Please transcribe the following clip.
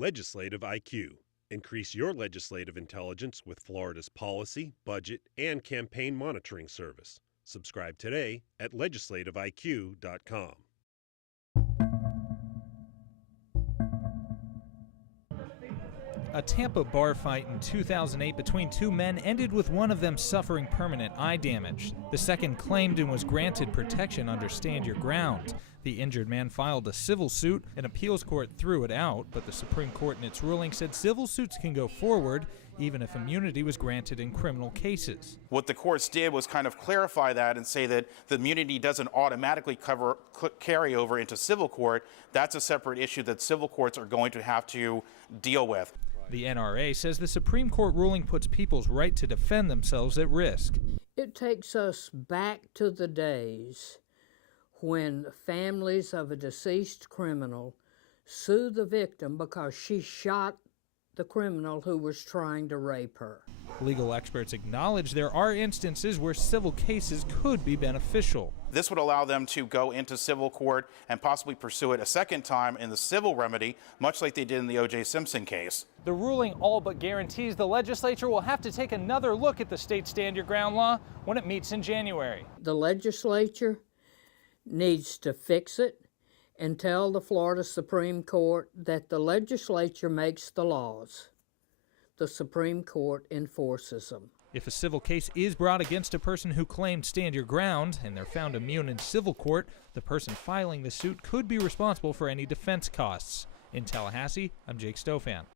Legislative IQ. Increase your legislative intelligence with Florida's policy, budget, and campaign monitoring service. Subscribe today at legislativeiq.com. A Tampa bar fight in 2008 between two men ended with one of them suffering permanent eye damage. The second claimed and was granted protection under Stand Your Ground. The injured man filed a civil suit. An appeals court threw it out, but the Supreme Court in its ruling said civil suits can go forward even if immunity was granted in criminal cases. What the courts did was kind of clarify that and say that the immunity doesn't automatically carry over into civil court. That's a separate issue that civil courts are going to have to deal with. The NRA says the Supreme Court ruling puts people's right to defend themselves at risk. It takes us back to the days when families of a deceased criminal sue the victim because she shot the criminal who was trying to rape her. Legal experts acknowledge there are instances where civil cases could be beneficial. This would allow them to go into civil court and possibly pursue it a second time in the civil remedy, much like they did in the O.J. Simpson case. The ruling all but guarantees the legislature will have to take another look at the state Stand Your Ground law when it meets in January. The legislature needs to fix it and tell the Florida Supreme Court that the legislature makes the laws. The Supreme Court enforces them. If a civil case is brought against a person who claimed Stand Your Ground and they're found immune in civil court, the person filing the suit could be responsible for any defense costs. In Tallahassee, I'm Jake Stofan.